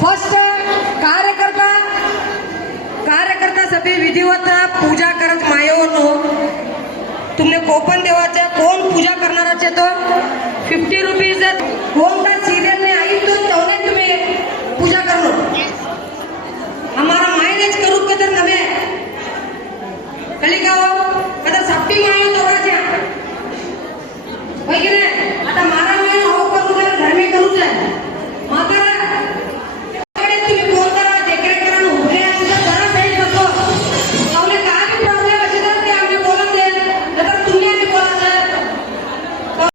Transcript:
first कार्यकर्ता सभी विधिवत पूजा करत मायेवरनो तुमने कोपन देवाच्या कोण पूजा करणाराचे तो 50 रुपीज कोण